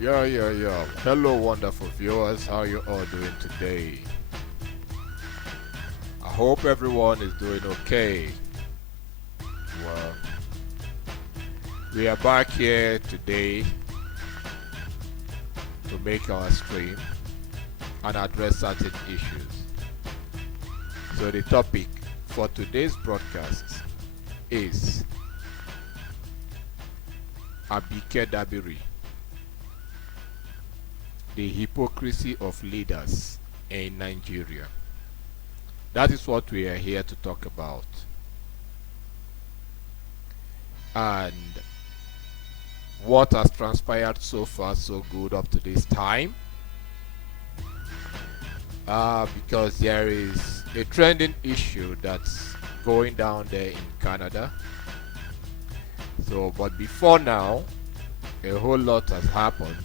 Yeah. Hello, wonderful viewers. How you all doing today? I hope everyone is doing okay. Well, we are back here today to make our stream and address certain issues. So the topic for today's broadcast is Abike Dabiri, the hypocrisy of leaders in Nigeria. That is what we are here to talk about. And what has transpired so far so good up to this time. Because there is a trending issue that's going down there in Canada. So, but before now, a whole lot has happened.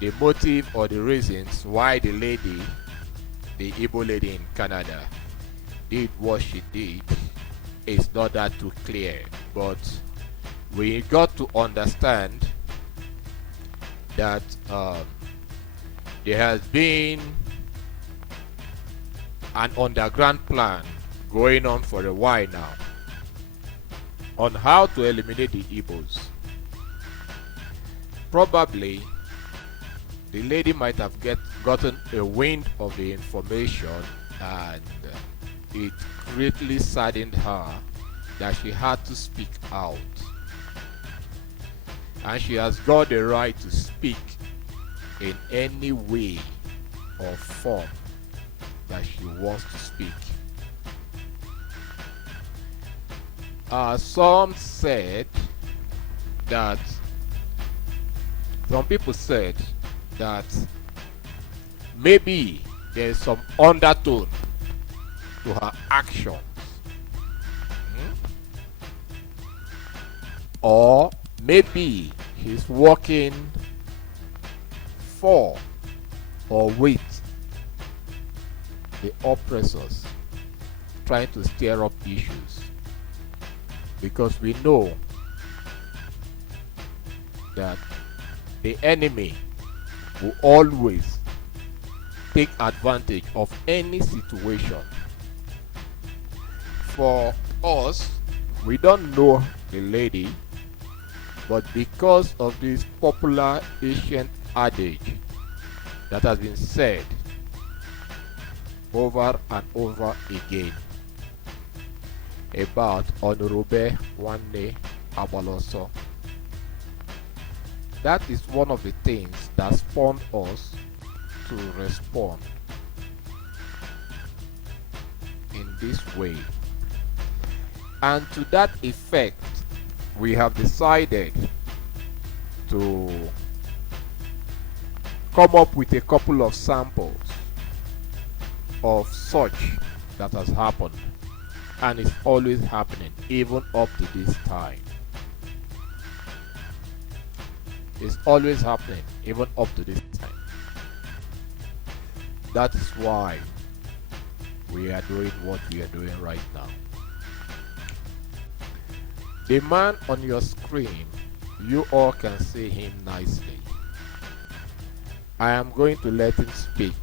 The motive or the reasons why the Igbo lady in Canada did what she did is not that too clear, but we got to understand that there has been an underground plan going on for a while now on how to eliminate the Igbos. Probably the lady might have gotten a wind of the information, and it greatly saddened her that she had to speak out. And she has got the right to speak in any way or form that she wants to speak. Some people said that maybe there is some undertone to her actions, or maybe he's working for or with the oppressors, trying to stir up issues, because we know that the enemy will always take advantage of any situation. For us, we don't know the lady, but because of this popular ancient adage that has been said over and over again about Honorable Nwanne Abaloso, that is one of the things that spawned us to respond in this way. And to that effect, we have decided to come up with a couple of samples of such that has happened, and it's always happening even up to this time. It's always happening even up to this time. That is why we are doing what we are doing right now. The man on your screen, you all can see him nicely. I am going to let him speak.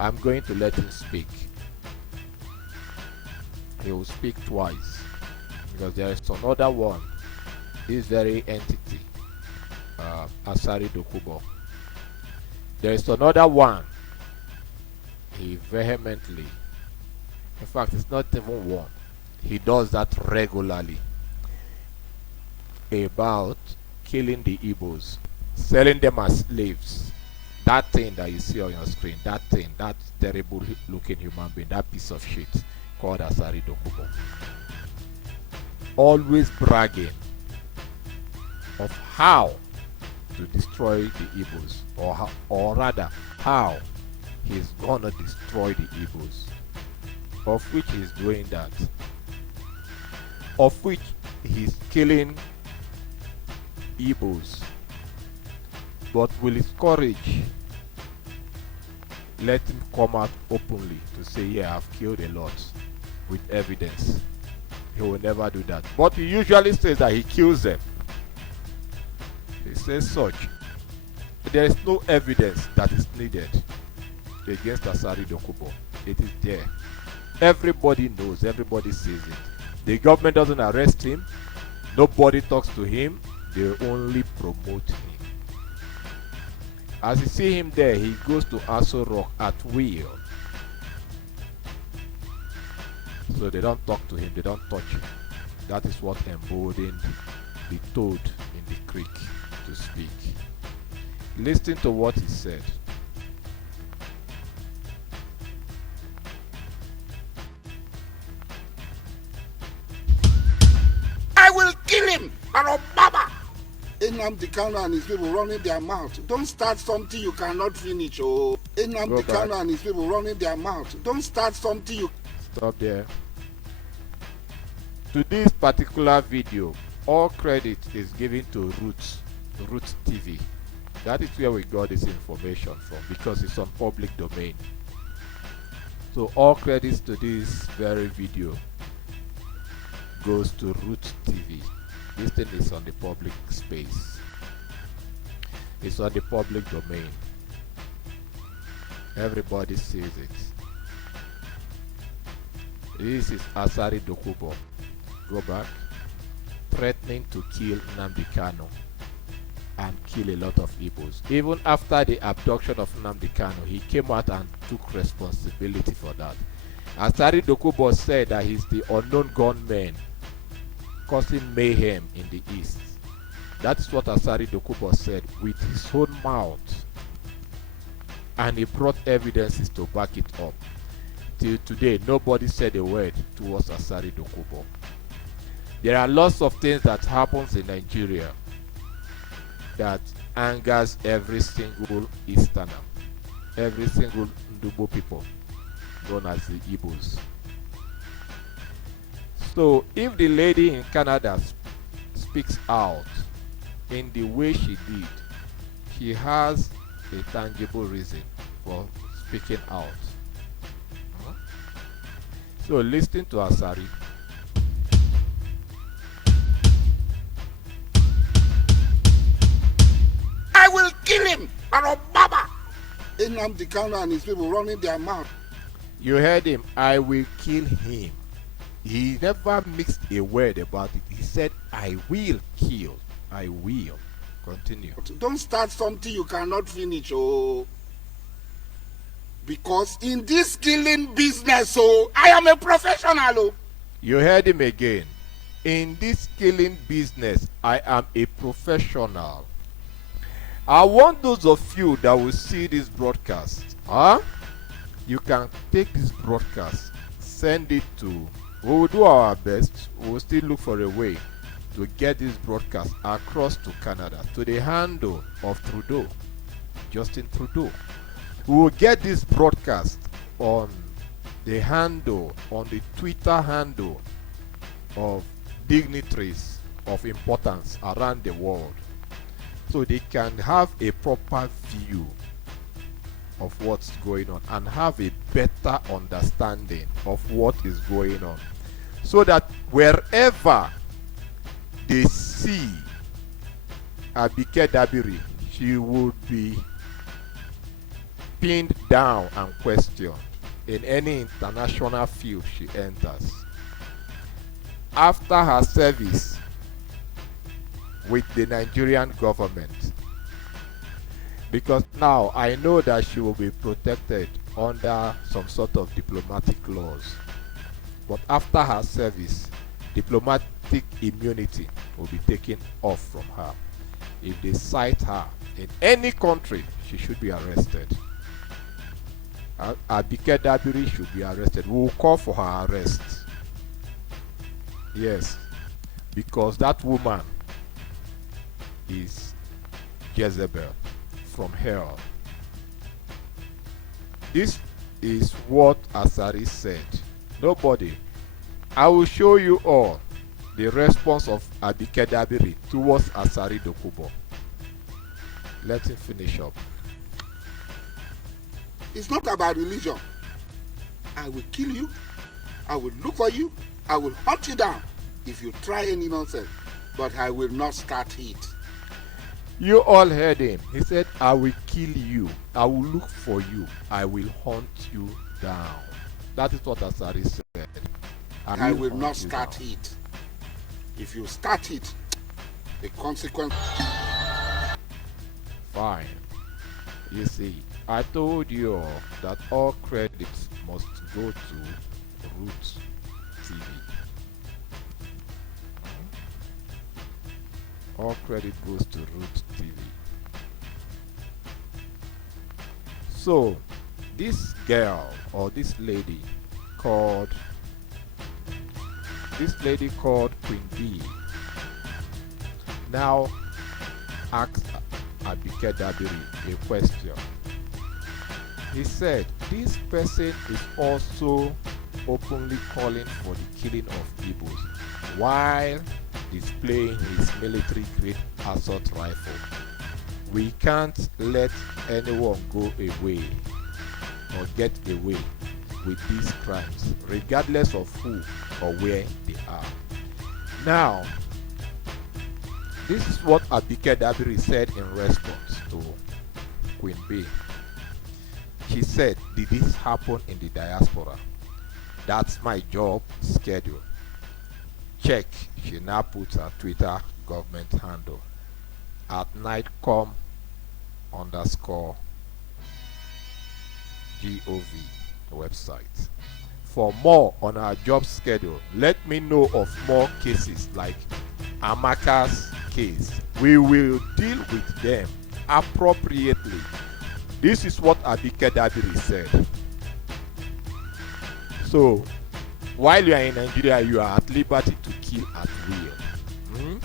I'm going to let him speak. He will speak twice, because there is another one, this very entity, Asari Dokubo. There is another one. He vehemently, in fact it's not even one, he does that regularly, about killing the Igbos, selling them as slaves. That thing that you see on your screen, that thing, that terrible looking human being, that piece of shit called Asari Dokubo, always bragging of how to destroy the Igbos, or rather how he's gonna destroy the Igbos, of which he's doing that, of which he's killing Igbos, but will his courage let him come out openly to say, yeah, I've killed a lot with evidence? He will never do that. But he usually says that he kills them. He says such. There is no evidence that is needed against Asari Dokubo. It is there. Everybody knows, everybody sees it. The government doesn't arrest him, nobody talks to him, they only promote him. As you see him there, he goes to Aso Rock at will. So they don't talk to him, they don't touch him. That is what emboldened the toad in the creek to speak. Listen to what he said. I will kill him, Baba. Nnamdi Kanu and his people running their mouth. Don't start something you cannot finish. Oh, Nnamdi Kanu and his people running their mouth. Don't start something you. Stop there. To this particular video, all credit is given to Roots TV. That is where we got this information from, because it's on public domain. So all credits to this very video goes to Roots TV. This thing is on the public space. It's on the public domain. Everybody sees it. This is Asari Dokubo. Go back. Threatening to kill Nnamdi Kanu and kill a lot of Igbos. Even after the abduction of Nnamdi Kanu, he came out and took responsibility for that. Asari Dokubo said that he's the unknown gunman causing mayhem in the east. That is what Asari Dokubo said with his own mouth. And he brought evidences to back it up. Till today, nobody said a word towards Asari Dokubo. There are lots of things that happens in Nigeria that angers every single Easterner, every single Ndubo people, known as the Igbos. So if the lady in Canada speaks out in the way she did, she has a tangible reason for speaking out. So listen to Asari. I will kill him, Baba. Nnamdi Kanu and his people running their mouth. You heard him. I will kill him. He never mixed a word about it. He said, I will kill. I will. Continue. Don't start something you cannot finish. Oh, because in this killing business, oh, I am a professional. Oh. You heard him again. In this killing business, I am a professional. I want those of you that will see this broadcast, you can take this broadcast, send it to, we will do our best, we will still look for a way to get this broadcast across to Canada, to the handle of Trudeau, Justin Trudeau. We will get this broadcast on the handle, on the Twitter handle of dignitaries of importance around the world, so they can have a proper view of what's going on and have a better understanding of what is going on, so that wherever they see Abike Dabiri, she would be pinned down and questioned in any international field she enters. After her service with the Nigerian government, because now I know that she will be protected under some sort of diplomatic laws, but after her service, diplomatic immunity will be taken off from her. If they cite her in any country, she should be arrested. Abike Dabiri should be arrested. We will call for her arrest. Yes, because that woman is Jezebel from hell. This is what Asari said. Nobody. I will show you all the response of Abike Dabiri towards Asari Dokubo. Let him finish up. It's not about religion. I will kill you. I will look for you. I will hunt you down if you try any nonsense. But I will not start it. You all heard him. He said, I will kill you. I will look for you. I will hunt you down. That is what Asari said. I will not start it. If you start it, the consequence. Fine. You see, I told you that all credits must go to Root TV. All credit goes to Root TV. So, this girl or this lady called Queen B now asked Abike Dabiri a question. He said, this person is also openly calling for the killing of Igbos while displaying his military-grade assault rifle. We can't let anyone go away or get away with these crimes, regardless of who or where they are. Now, this is what Abike Dabiri said in response to Queen B. She said, did this happen in the diaspora? That's my job schedule. Check. She now puts her Twitter government handle at nightcom_gov website. For more on our job schedule, let me know of more cases like Amaka's case. We will deal with them appropriately. This is what Abike Dabiri said. So, while you are in Nigeria, you are at liberty to kill at will.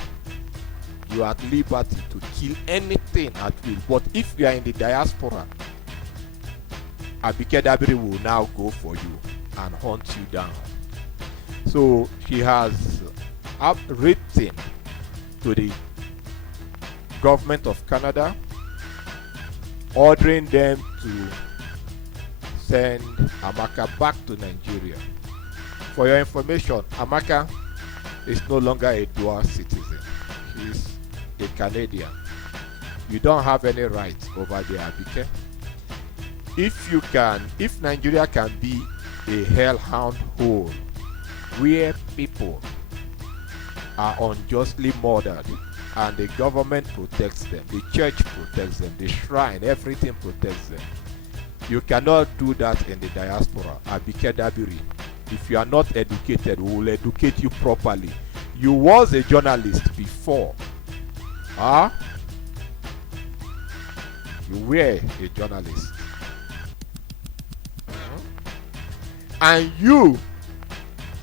You are at liberty to kill anything at will. But if you are in the diaspora, Abike Dabiri will now go for you and hunt you down. So she has written to the government of Canada, ordering them to send Amaka back to Nigeria. For your information, Amaka is no longer a dual citizen. She's a Canadian. You don't have any rights over there, Abike. If Nigeria can be a hellhound hole where people are unjustly murdered and the government protects them, the church protects them, the shrine, everything protects them, you cannot do that in the diaspora. Abike Dabiri, if you are not educated, we will educate you properly. You was a journalist before. You were a journalist. And you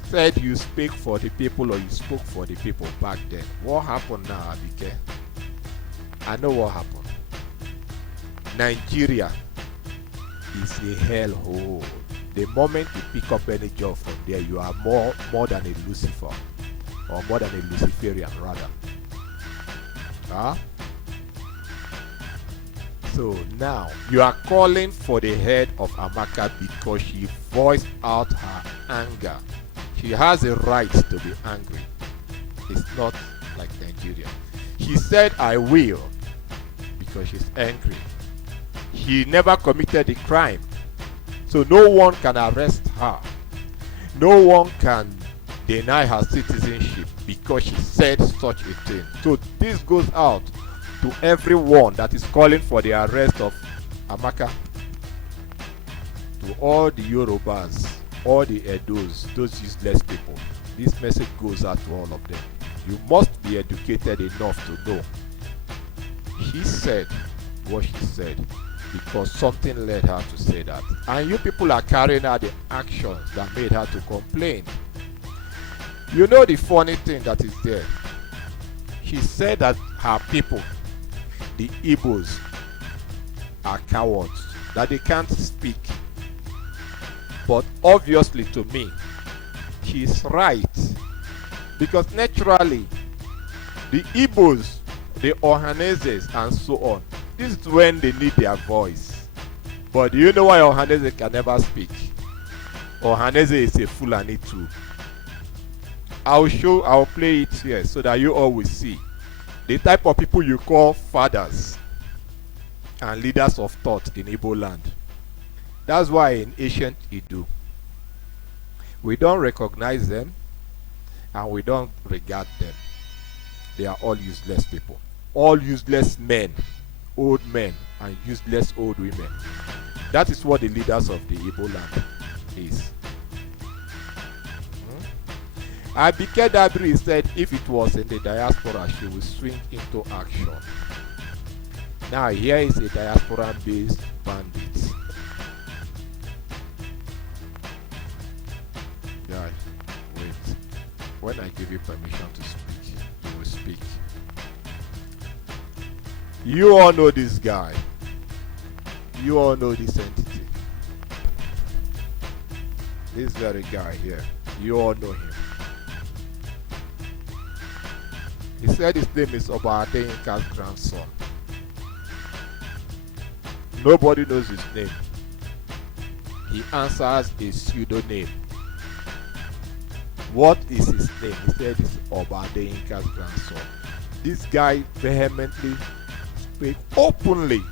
said you speak for the people, or you spoke for the people back then. What happened now, Abike? I know what happened. Nigeria is a hellhole. The moment you pick up any job from there, you are more than a Lucifer, or more than a Luciferian rather. So now you are calling for the head of Amaka because she voiced out her anger. She has a right to be angry. It's not like Nigeria. She said, I will, because she's angry. She never committed the crime. So no one can arrest her. No one can deny her citizenship because she said such a thing. So this goes out to everyone that is calling for the arrest of Amaka. To all the Yorubas, all the Edos, those useless people. This message goes out to all of them. You must be educated enough to know. She said what she said because something led her to say that. And you people are carrying out the actions that made her to complain. You know the funny thing that is there? She said that her people, the Igbos, are cowards, that they can't speak. But obviously to me, she's right. Because naturally, the Igbos, the Ohaneses and so on, this is when they need their voice. But do you know why Ohanese can never speak? Ohanese is a Fulani too. I'll play it here so that you all will see. the type of people you call fathers and leaders of thought in Igbo land. That's why in ancient Edo, we don't recognize them and we don't regard them. They are all useless people. All useless men, old men, and useless old women. That is what the leaders of the Igbo land is. Abike Dabiri said if it was in the diaspora, she would swing into action. Now here is a diaspora-based bandit. Guy, wait. When I give you permission to speak, you will speak. You all know this guy. You all know this entity. This very guy here. You all know him. He said his name is Obadenka's grandson. Nobody knows his name. He answers a pseudonym. What is his name? He said it's Obadenka's grandson. This guy vehemently speak openly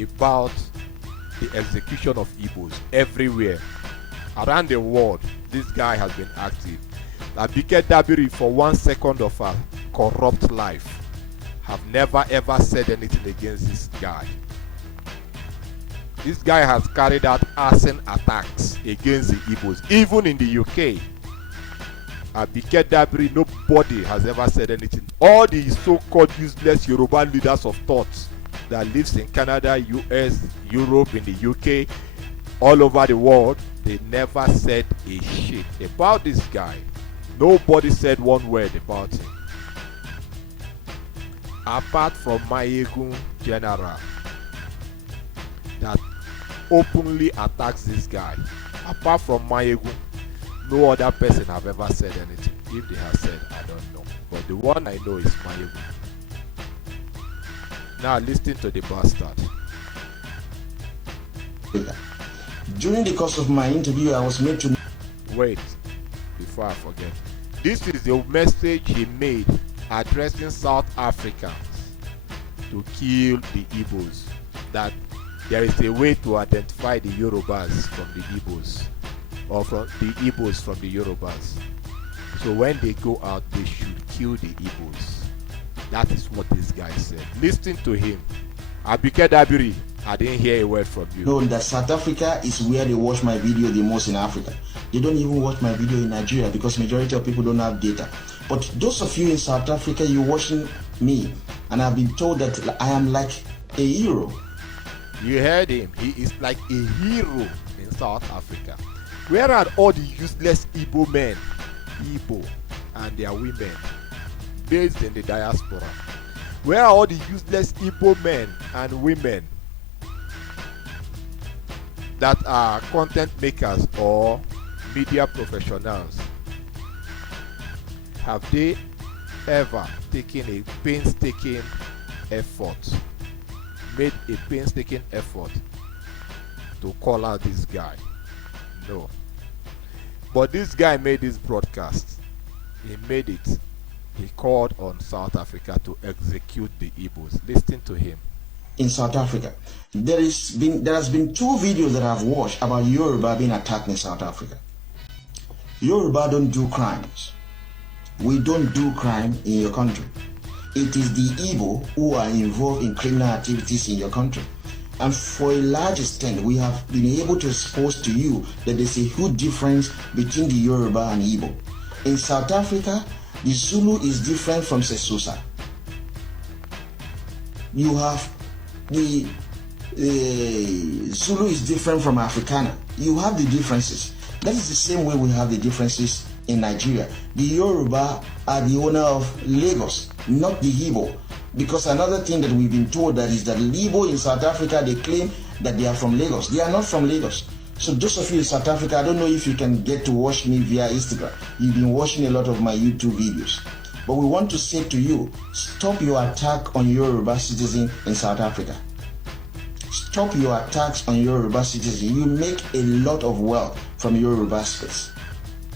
about the execution of Igbos everywhere around the world. This guy has been active. Abike Dabiri, for 1 second of her corrupt life, have never ever said anything against this guy. This guy has carried out arson attacks against the Igbos, even in the UK. Abike Dabiri, nobody has ever said anything. All the so-called useless Yoruba leaders of thought that lives in Canada, US, Europe, in the UK, all over the world, they never said a shit about this guy. Nobody said one word about him. Apart from Mayegun General that openly attacks this guy. Apart from Mayegun, no other person have ever said anything. If they have said, I don't know. But the one I know is Mayegun. Now listen to the bastard. During the course of my interview, I was made to... Wait, before I forget. This is the message he made addressing South Africans to kill the Igbos. That there is a way to identify the Yorubas from the Igbos, or from the Igbos from the Yorubas. So when they go out, they should kill the Igbos. That is what this guy said. Listen to him. Abike Dabiri, I didn't hear a word from you. Know that South Africa is where they watch my video the most in Africa. They don't even watch my video in Nigeria because majority of people don't have data. But those of you in South Africa, you're watching me, and I've been told that I am like a hero. You heard him. He is like a hero in South Africa. Where are all the useless Igbo men, Igbo, and their women based in the diaspora? Where are all the useless Igbo men and women that are content makers or media professionals? Have they ever taken a painstaking effort, made a painstaking effort to call out this guy? No. But this guy made this broadcast. He made it. He called on South Africa to execute the Igbos. Listen to him. In South Africa, there has been 2 videos that I've watched about Yoruba being attacked in South Africa. Yoruba don't do crimes. We don't do crime in your country. It is the Igbo who are involved in criminal activities in your country. And for a large extent, we have been able to expose to you that there's a huge difference between the Yoruba and Igbo. In South Africa, the Zulu is different from Sesosa. You have the Zulu is different from Afrikaner. You have the differences. That is the same way we have the differences in Nigeria. The Yoruba are the owner of Lagos, not the Igbo. Because another thing that we've been told that is that Igbo in South Africa, they claim that they are from Lagos. They are not from Lagos. So those of you in South Africa, I don't know if you can get to watch me via Instagram. You've been watching a lot of my YouTube videos. But we want to say to you, stop your attack on Yoruba citizens in South Africa. Stop your attacks on Yoruba citizens. You make a lot of wealth from Yoruba space.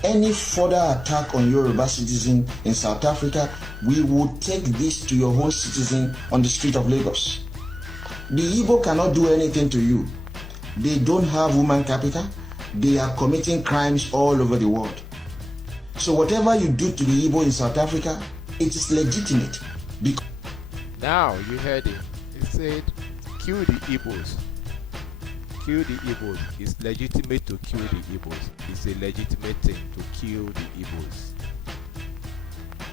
any further attack on Yoruba citizen in South Africa, we will take this to your own citizen on the street of Lagos. The Igbo cannot do anything to you. They don't have human capital. They are committing crimes all over the world. So whatever you do to the Igbo in South Africa, it is legitimate. Now you heard him. He said, kill the Igbos. Kill the Igbos. It's legitimate to kill the Igbos. It's a legitimate thing to kill the Igbos.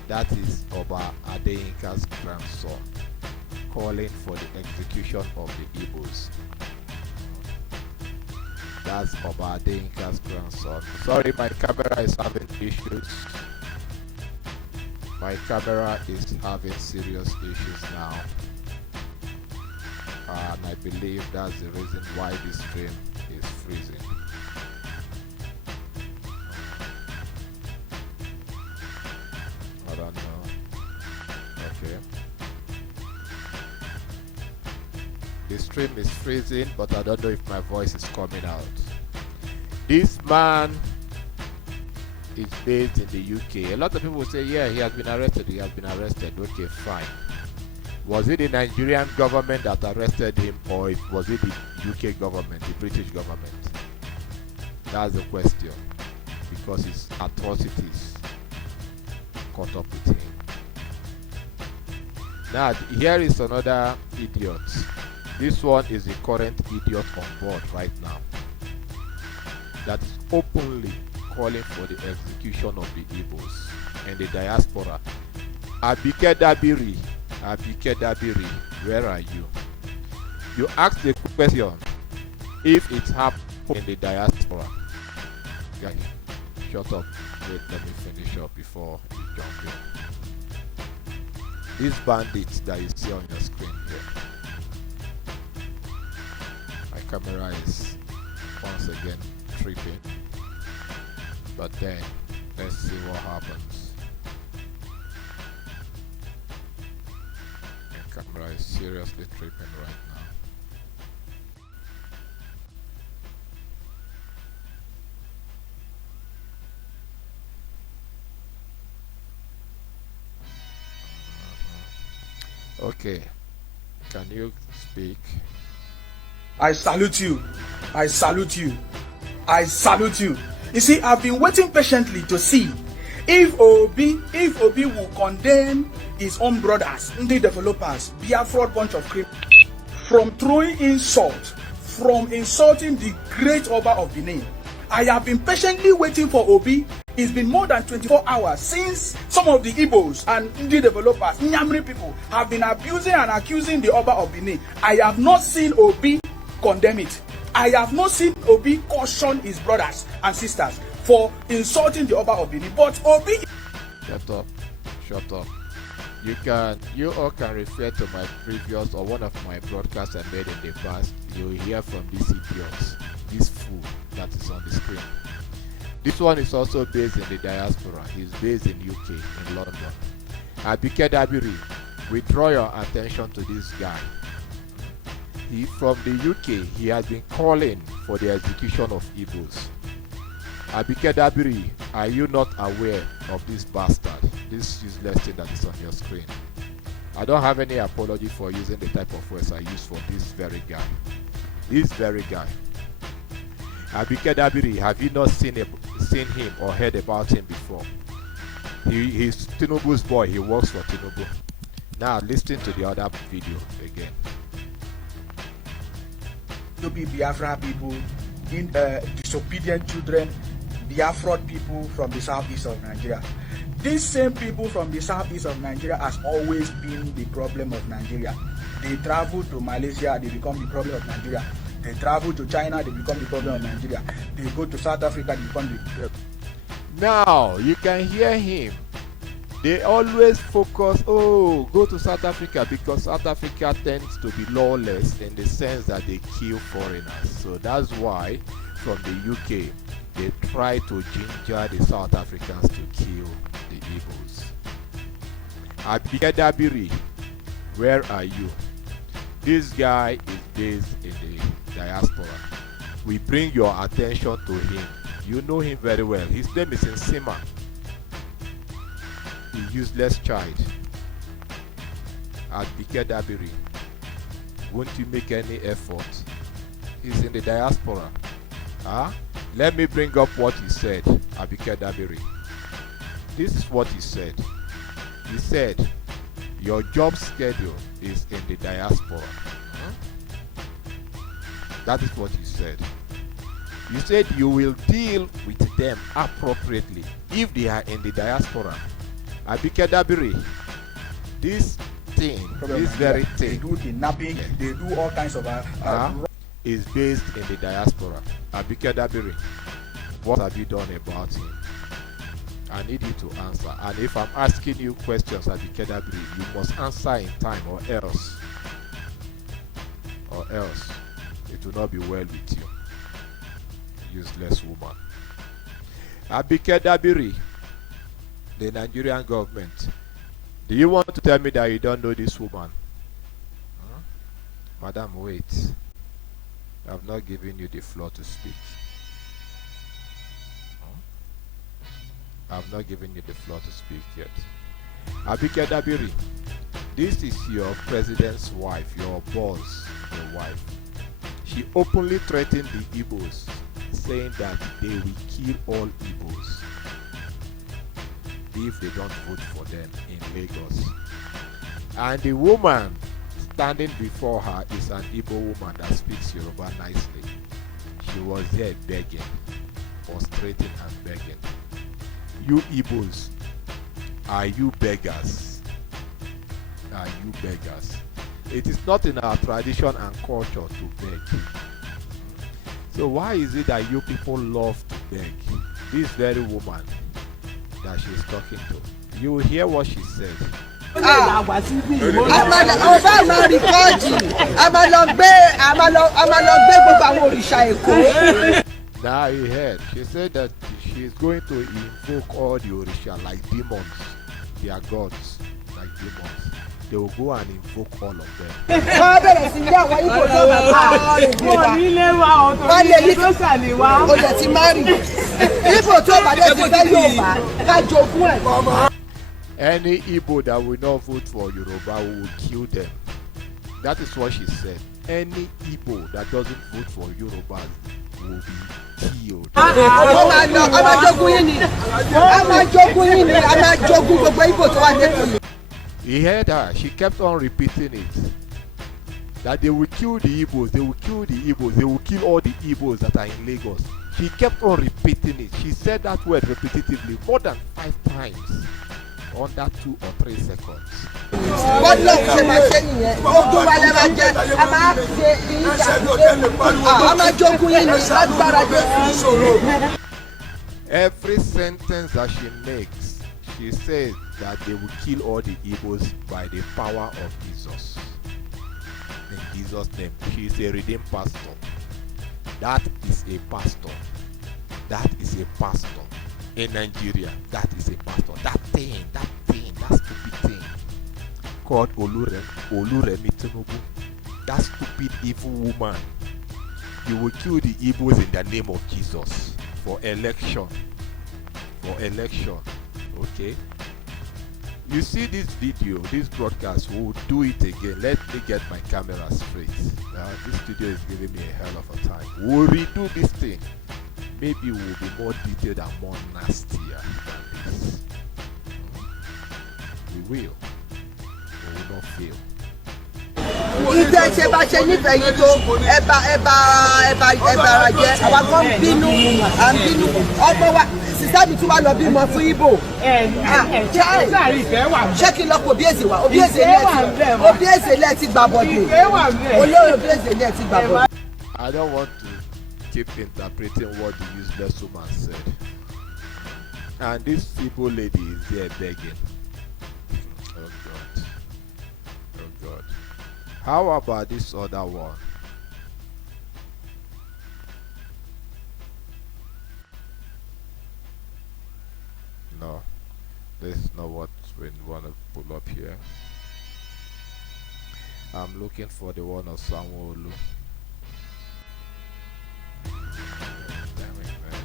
That is Oba Adeyinka's grandson calling for the execution of the Igbos. That's Oba Adeyinka's grandson. Sorry, my camera is having issues. My camera is having serious issues now. And I believe that's the reason why this stream is freezing. I don't know. Okay. The stream is freezing, but I don't know if my voice is coming out. This man is based in the UK. A lot of people will say, yeah, he has been arrested. He has been arrested. Okay, fine. Was it the Nigerian government that arrested him, or was it the UK government, the British government? That's the question. Because his atrocities caught up with him. Now, here is another idiot. This one is the current idiot on board right now, that is openly calling for the execution of the Igbos and the diaspora. Abike Dabiri, Abike Dabiri, where are you? You asked the question if it happened in the diaspora. Guys, shut up. Wait, let me finish up before you jump in. These bandits that you see on your screen here. My camera is once again tripping. But then, let's see what happens. My camera is seriously tripping right now. Okay, can you speak? I salute you. I salute you. I salute you. You see, I've been waiting patiently to see if Obi will condemn his own brothers, the developers, be a fraud bunch of criminals, from throwing insult, from insulting the great Oba of Benin. I have been patiently waiting for Obi. It's been more than 24 hours since some of the Igbos and the developers, Nyamri people, have been abusing and accusing the Oba of Benin. I have not seen Obi condemn it. I have not seen Obi caution his brothers and sisters for insulting the Oba of Benin. But Obi... Shut up. Shut up. You all can refer to my previous or one of my broadcasts I made in the past. You will hear from these idiots, this fool that is on the screen. This one is also based in the diaspora. He's based in UK, in London. Abike Dabiri, we draw your attention to this guy. He, from the UK, he has been calling for the execution of Igbos. Abike Dabiri, are you not aware of this bastard, this useless thing that is on your screen? I don't have any apology for using the type of words I use for this very guy. This very guy. Abike Dabiri, have you not seen him or heard about him before? He's Tinubu's boy. He works for Tinubu. Now listen to the other video again. To be Biafra people, disobedient children, Biafra people from the southeast of Nigeria. These same people from the southeast of Nigeria has always been the problem of Nigeria. They travel to Malaysia, they become the problem of Nigeria. They travel to China, they become the problem of Nigeria. They go to South Africa, they become the... Now you can hear him. They always focus, oh, go to South Africa because South Africa tends to be lawless in the sense that they kill foreigners. So that's why from the UK they try to ginger the South Africans to kill the Igbos. Abike Dabiri, where are you? This guy is based in the diaspora. We bring your attention to him You know him very well. His name is Nsima. A useless child. Abike Dabiri. Won't you make any effort? He's in the diaspora. Huh? Let me bring up what he said, Abike Dabiri. This is what he said. He said, your job schedule is in the diaspora. Huh? That is what he said. You said you will deal with them appropriately if they are in the diaspora. Abike Dabiri, this thing, this very thing, they do kidnapping, they do all kinds of is based in the diaspora. Abike Dabiri, what have you done about him? I need you to answer. And if I'm asking you questions, Abike Dabiri, you must answer in time, or else it will not be well with you. Useless woman. Abike Dabiri, the Nigerian government. Do you want to tell me that you don't know this woman? Huh? Madam, wait. I've not given you the floor to speak. Huh? I've not given you the floor to speak yet. Abike Dabiri, this is your president's wife, your boss, your wife. She openly threatened the Igbos, saying that they will kill all Igbos if they don't vote for them in Lagos. And the woman standing before her is an Igbo woman that speaks Yoruba nicely. She was there begging, prostrating and begging. You Igbos, are you beggars? Are you beggars? It is not in our tradition and culture to beg. So why is it that you people love to beg? This very woman that she's talking to, you will hear what she said. Now you heard, she said that she is going to invoke all the Orisha like demons, their gods like demons. They will go and invoke all of them. Any Igbo that will not vote for Yoruba will kill them. That is what she said. Any Igbo that doesn't vote for Yoruba will be killed. He heard her. She kept on repeating it. That they will kill the Igbos, they will kill the Igbos, they will kill all the Igbos that are in Lagos. She kept on repeating it. She said that word repetitively more than 5 times under 2 or 3 seconds. Every sentence that she makes, she says that they will kill all the Igbos by the power of Jesus. In Jesus' name. She is a redeemed pastor. That is a pastor. That is a pastor. In Nigeria, that is a pastor. That stupid thing called Oluremi Tinubu. That stupid evil woman. You will kill the Igbos in the name of Jesus for election. For election. Okay? You see this video, this broadcast, we will do it again. Let me get my camera straight. This studio is giving me a hell of a time. We'll redo this thing. Maybe we'll be more detailed and more nastier than this. We will. We will not fail. I don't want to keep interpreting what the useless woman said. And this feeble lady is there begging. Oh God. Oh God. How about this other one? No, this is not what we want to pull up here. I'm looking for the one of Sanwo-Olu. Damn it, man.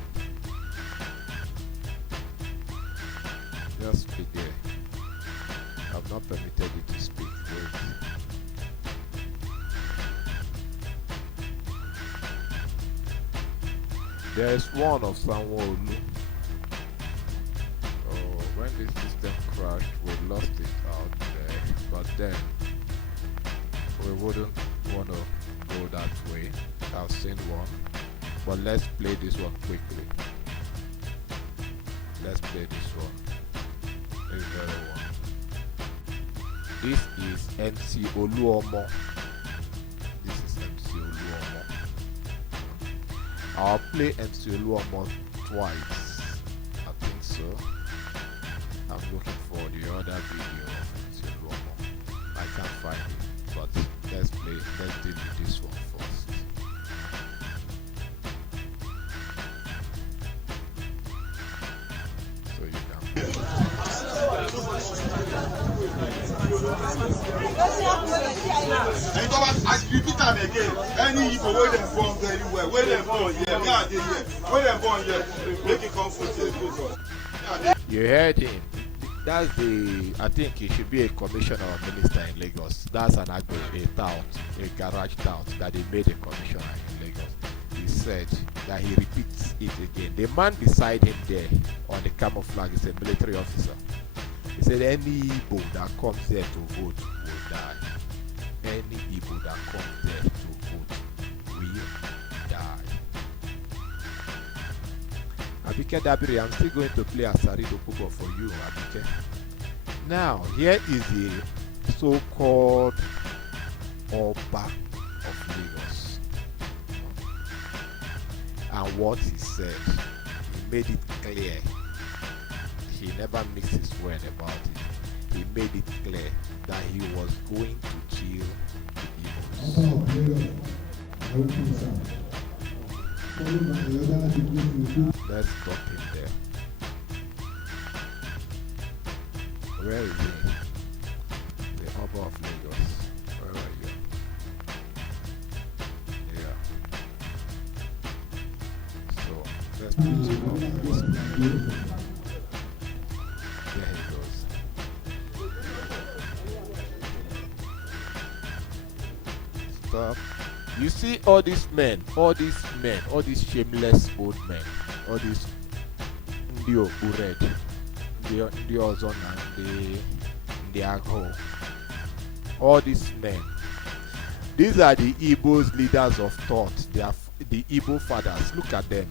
There is one of Sanwo-Olu. Oh, when this system crashed, we lost it out there. But then we wouldn't want to go that way. I've seen one, but let's play this one quickly. Let's play this one. This very one. This is MC Oluomo. This is MC Oluomo. I'll play MC Oluomo twice. I think so. I'm looking for the other video of MC Oluomo. I can't find it, but let's deal with this one first. So you can. I repeat am again. Any Igbo wey dem born very well, wey dem born here, me I dey here. Wey dem born here, make it come for the You heard him. That's the, I think he should be a commissioner or minister in Lagos. That's an agbo, a tout, a garage tout that they made a commissioner in Lagos. He said that he repeats it again. The man beside him there on the camouflage is a military officer. He said any Igbo that comes there to vote will die. Any Igbo that comes there to vote will die. Abike Dabiri, I'm still going to play Asarido Kubo for you, Abike. Now, here is the so-called Oba of Lagos. And what he said, he made it clear. He never mixed his word about it. He made it clear that he was going to kill the Igbos. Let's stop him there. Where is he? The Oba of Lagos. Where are you? Yeah. So let's put him on this. There he goes. Stop. You see all these men, all these shameless old men, all these Ndio Ured, Ndio Ozona, the Agho, all these men. These are the Igbo's leaders of thought. They are the Igbo fathers. Look at them.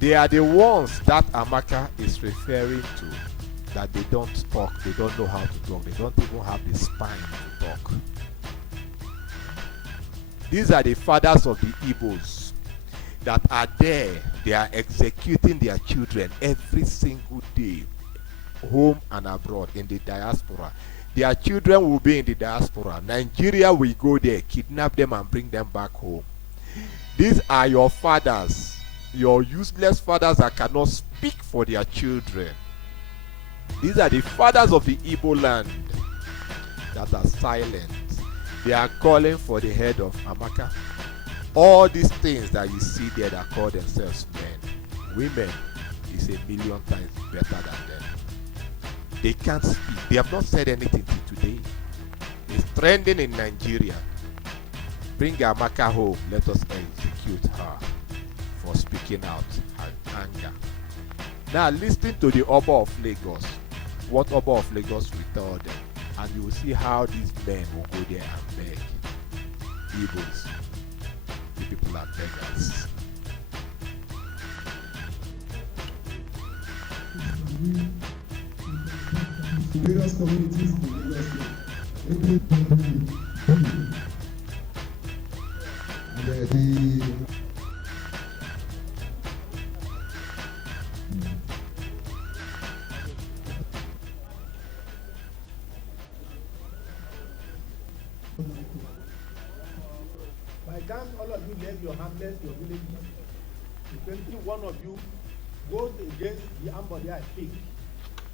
They are the ones that Amaka is referring to, that they don't talk, they don't know how to talk, they don't even have the spine to talk. These are the fathers of the Igbos that are there. They are executing their children every single day, home and abroad, in the diaspora. Their children will be in the diaspora. Nigeria will go there, kidnap them and bring them back home. These are your fathers, your useless fathers that cannot speak for their children. These are the fathers of the Igbo land that are silent. They are calling for the head of Amaka. All these things that you see there that call themselves men, women is a million times better than them. They can't speak. They have not said anything till today. It's trending in Nigeria. Bring Amaka home. Let us execute her for speaking out her anger. Now listen to the Oba of Lagos. What Oba of Lagos will tell them. And you will see how these men will go there and beg. Igbos, the people are beggars. Various communities in Lagos by the time all of you left your hamlets, your villages, eventually one of you goes against the Ambody I speak.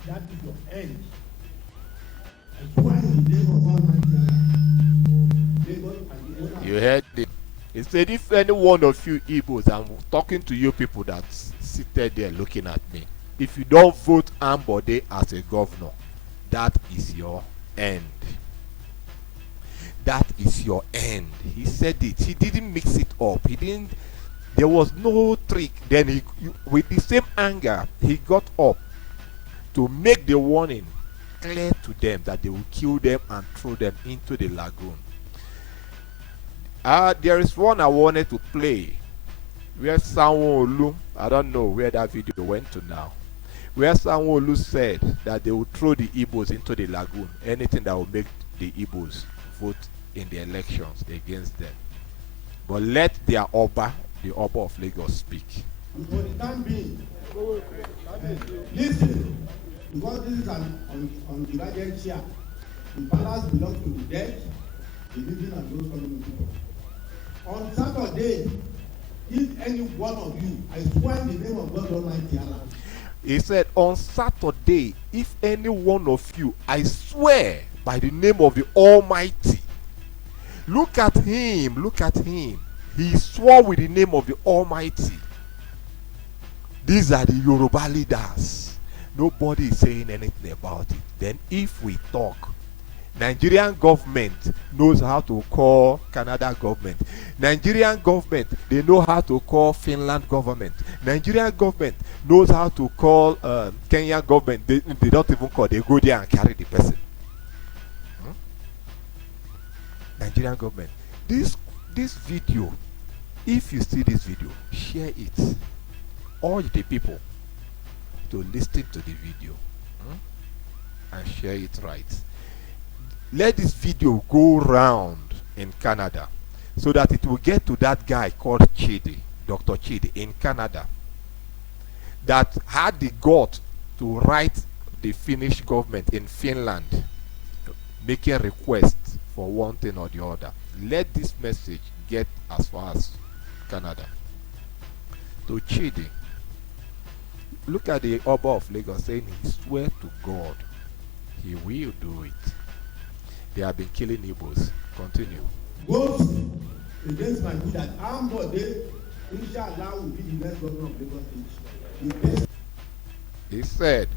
That is your end. You heard it. He said, if any one of you Igbos, I'm talking to you people that seated there looking at me, if you don't vote Ambody as a governor, that is your end. that is your end. He said it. He didn't mix it up. He didn't. There was no trick. Then with the same anger, he got up to make the warning clear to them that they will kill them and throw them into the lagoon. There is one I wanted to play where Sanwo-Olu, I don't know where that video went to now, where Sanwo-Olu said that they would throw the Igbos into the lagoon, anything that will make the Igbos vote in the elections against them. But let their Oba, the Oba of Lagos, speak. For the time being, listen, because this is an undivided share. The palace belongs to the dead, the living, and those following people. On Saturday, if any one of you, I swear in the name of God Almighty Allah. He said, on Saturday, if any one of you, I swear by the name of the Almighty. Look at him, look at him. He swore with the name of the Almighty. These are the Yoruba leaders. Nobody is saying anything about it. Then if we talk, Nigerian government knows how to call Canada government. Nigerian government, they know how to call Finland government. Nigerian government knows how to call Kenya government. They don't even call, they go there and carry the person. Nigerian government. This video, if you see this video, share it. Urge the people to listen to the video and share it right. Let this video go round in Canada so that it will get to that guy called Chidi, Dr. Chidi in Canada, that had the gut to write the Finnish government in Finland making requests for one thing or the other. Let this message get as far as Canada. To Chidi, look at the Oba of Lagos saying he swear to God he will do it. They have been killing Igbos. Continue. Vote against my view that Ambode, inshallah, will be the next governor of Lagos State. He said,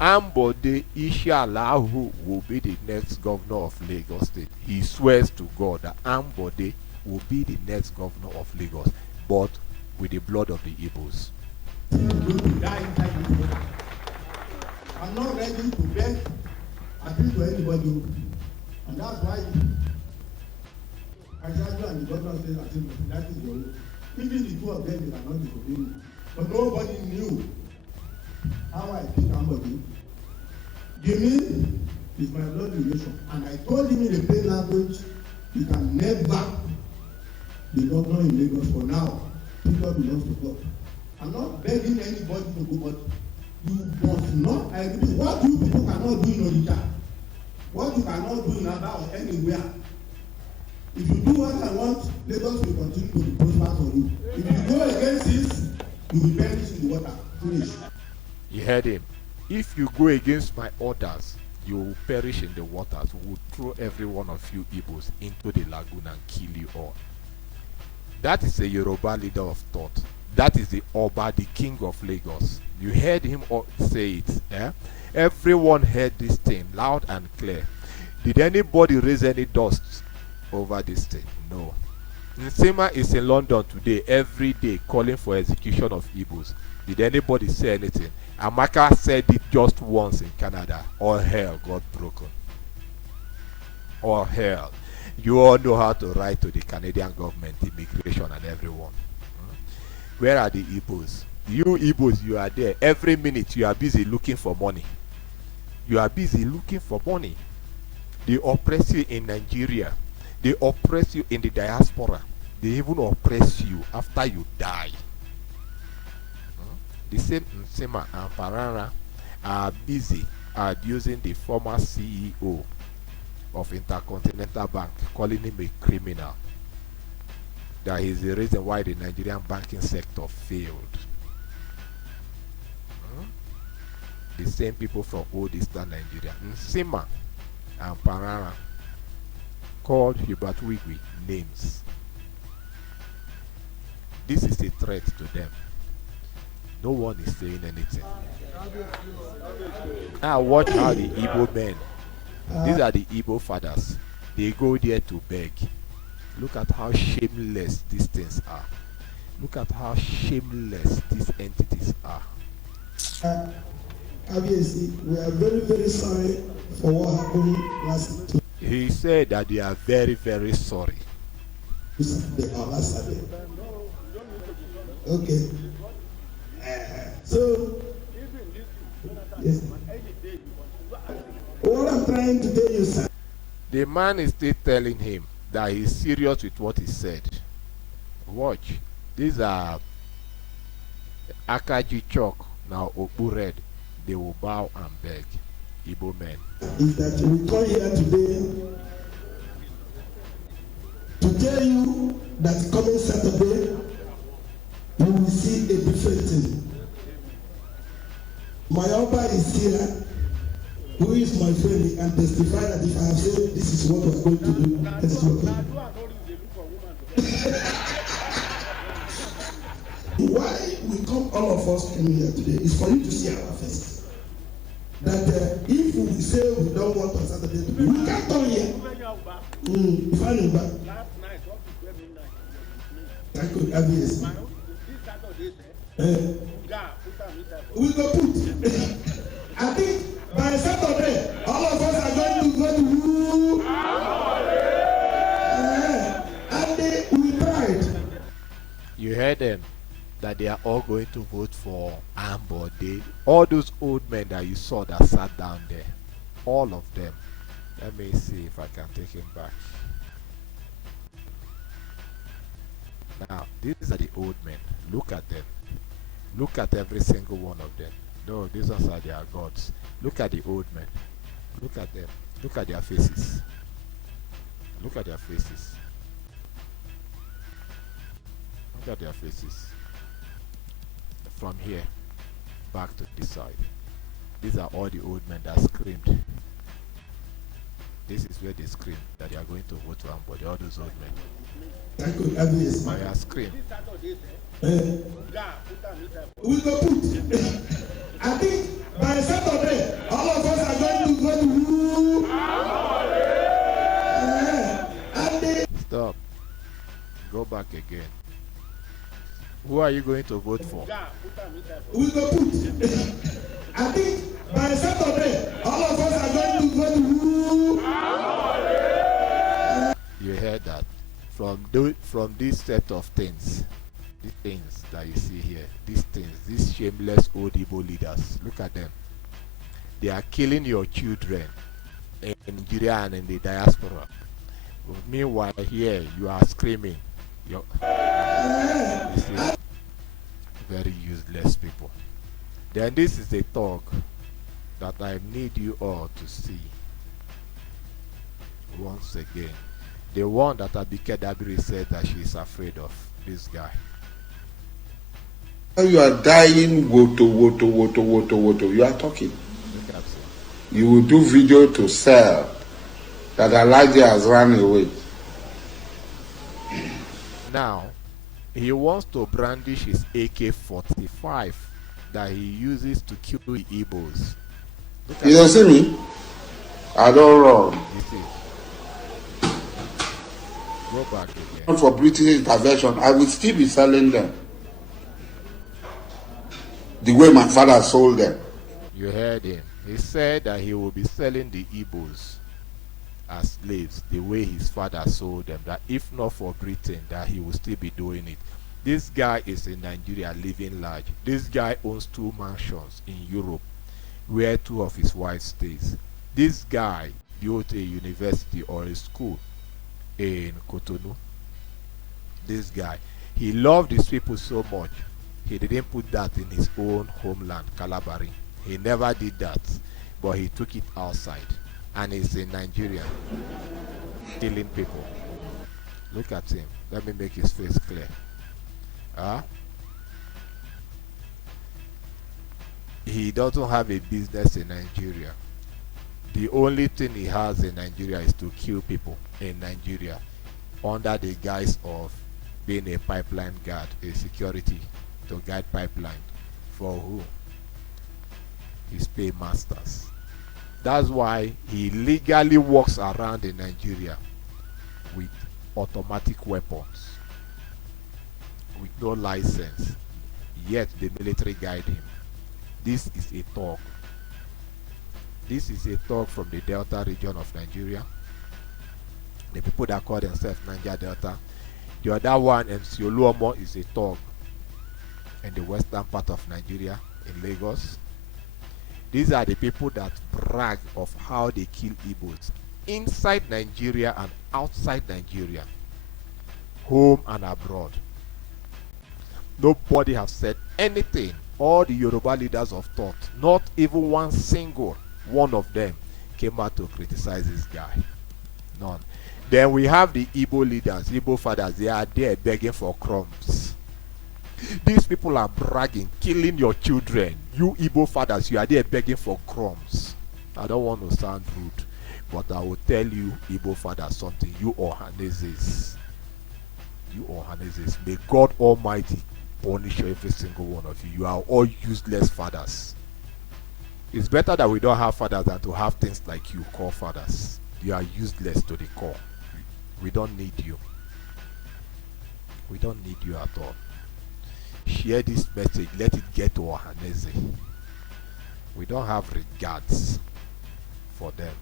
Ambode, inshallah, will be the next governor of Lagos State. He swears to God that Ambode will be the next governor of Lagos, but with the blood of the Igbos. I'm not ready to beg appeal to anybody. And that's why Ajaju and the governor says that is your own. Even the two of them, they cannot disobey me. But nobody knew how I pick somebody. Jimmy is my blood relation. And I told him in a plain language, he can never be governor in Lagos for now. People belongs to God. I'm not begging anybody to go, but you must not agree. What you people cannot do in Onitsha, what you cannot do in Aba or anywhere. If you do what I want, Lagos will continue to be prosperous for you. If you go against this, you will perish in the water. Finish. You heard him. If you go against my orders, you will perish in the waters. We will throw every one of you Igbos into the lagoon and kill you all. That is a Yoruba leader of thought. That is the Oba, the king of Lagos. You heard him say it. Eh? Everyone heard this thing loud and clear. Did anybody raise any dust over this thing? No. Nsema is in London today, every day, calling for execution of Igbos. Did anybody say anything? Amaka said it just once in Canada. All hell got broken. All hell. You all know how to write to the Canadian government, immigration, and everyone. Where are the Igbos? You Igbos, you are there. Every minute you are busy looking for money. You are busy looking for money. They oppress you in Nigeria. They oppress you in the diaspora. They even oppress you after you die. The same Nsema and Parara are busy abusing the former CEO of Intercontinental Bank, calling him a criminal. That is the reason why the Nigerian banking sector failed. The same people from old Eastern Nigeria, Nsema and Parara, called Hubert Wigwe names. This is a threat to them. No one is saying anything. Now watch how the Igbo men, these are the Igbo fathers. They go there to beg. Look at how shameless these things are. Look at how shameless these entities are. Obviously, we are very, very sorry for what happened last Tuesday. He said that they are very, very sorry. Last Saturday. Okay. So, yes. What I'm trying to tell you, sir. The man is still telling him that he's serious with what he said. Watch. These are Akaji Chok, now Opu Red. They will bow and beg. Igbo men. Is that we come here today to tell you that coming Saturday you will see a different thing. My Oba is here, who is my friend, and testify that if I have said this is what we're going to do, that is okay. Why we come, all of us came here today, is for you to see our faces. That if we say we don't want on Saturday to be, we can't come here. Fine, but I could have this. We go put. I think by Saturday, all of us are going to go to and we tried. You heard them that they are all going to vote for Ambode. All those old men that you saw that sat down there, all of them. Let me see if I can take him back. Now, these are the old men. Look at them. Look at every single one of them. No, these ones are their gods. Look at the old men. Look at them. Look at their faces. Look at their faces. Look at their faces. From here back to this side. These are all the old men that screamed. This is where they scream that they are going to vote for Ambode. All those old men. I could have this. I have screamed. We go put. I think by Saturday, all of us are going to go to Stop. Go back again. Who are you going to vote for? we go put. I think by Saturday, all of us are going to go to You heard that? From this set of things, these things that you see here, these shameless old Igbo leaders, look at them. They are killing your children in Nigeria and in the diaspora. Meanwhile, here you are screaming. You see, very useless people. Then this is the talk that I need you all to see once again. The one that Abike Dabiri said that she is afraid of, this guy. You are dying, woto. You are talking. Look at him. You will do video to sell that Elijah has run away. Now, he wants to brandish his AK-45 that he uses to kill the Igbos. You don't see me? I don't run. You see. Go back again. Not for British intervention, I will still be selling them the way my father sold them. You heard him. He said that he will be selling the Igbos as slaves the way his father sold them, that if not for Britain that he will still be doing it. This guy is in Nigeria living large. This guy owns 2 mansions in Europe where 2 of his wives stays. This guy built a university or a school in Cotonou. This guy, he loved his people so much, he didn't put that in his own homeland, Calabari. He never did that, but he took it outside, and he's in Nigeria, killing people. Look at him. Let me make his face clear. He doesn't have a business in Nigeria. The only thing he has in Nigeria is to kill people in Nigeria under the guise of being a pipeline guard, a security to guide pipeline. For who? His paymasters. That's why he legally walks around in Nigeria with automatic weapons, with no license, yet the military guide him. This is a thug. This is a thug from the Delta region of Nigeria. The people that call themselves Niger Delta. The other one, MC Oluomo, is a thug in the western part of Nigeria, in Lagos. These are the people that brag of how they kill Igbos inside Nigeria and outside Nigeria, home and abroad. Nobody has said anything. All the Yoruba leaders of thought, not even one single one of them came out to criticize this guy. None. Then we have the Igbo leaders, Igbo fathers. They are there begging for crumbs. These people are bragging, killing your children. You Igbo fathers, you are there begging for crumbs. I don't want to sound rude, but I will tell you, Igbo fathers, something. You Ohanezes. You Ohanezes. May God Almighty punish every single one of you. You are all useless fathers. It's better that we don't have fathers than to have things like you call fathers. You are useless to the core. We don't need you. We don't need you at all. Share this message. Let it get to Ohaneze. We don't have regards for them.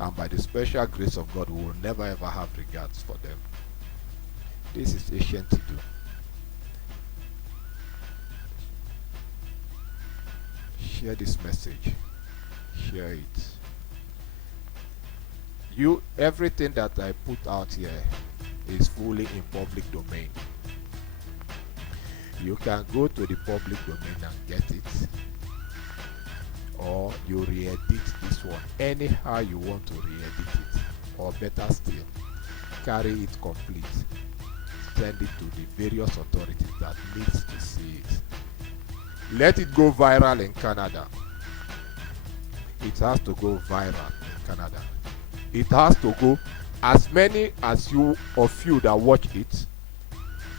And by the special grace of God, we will never ever have regards for them. This is ancient to do. Share this message. Share it. Everything that I put out here is fully in public domain. You can go to the public domain and get it, or you re-edit this one anyhow you want to re-edit it, or better still, carry it complete, send it to the various authorities that needs to see it. Let it go viral in Canada. It has to go viral in Canada. It has to go. As many as you of you that watch it,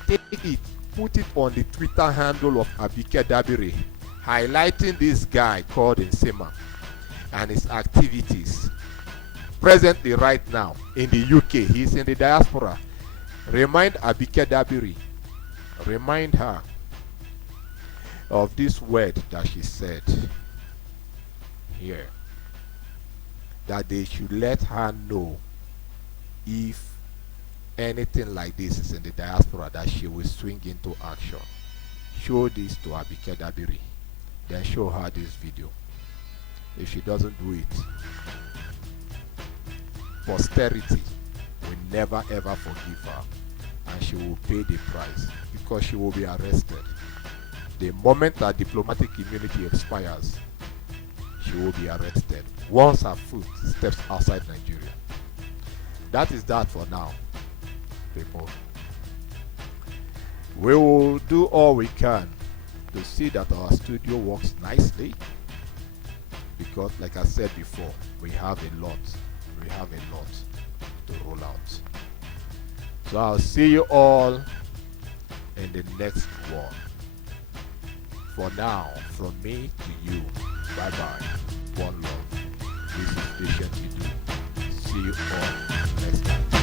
take it, put it on the Twitter handle of Abike Dabiri, highlighting this guy called Nsema and his activities presently right now in the UK. He's in the diaspora. Remind Abike Dabiri, remind her of this word that she said here, that they should let her know if anything like this is in the diaspora, that she will swing into action. Show this to Abike Dabiri, then show her this video. If she doesn't do it, posterity will never ever forgive her, and she will pay the price, because she will be arrested. The moment her diplomatic immunity expires, she will be arrested once her foot steps outside Nigeria. That is that for now, people. We will do all we can to see that our studio works nicely, because like I said before, we have a lot to roll out. So I'll see you all in the next one. For now, from me to you, bye bye, one love. This is Patient You Do. See you all next time.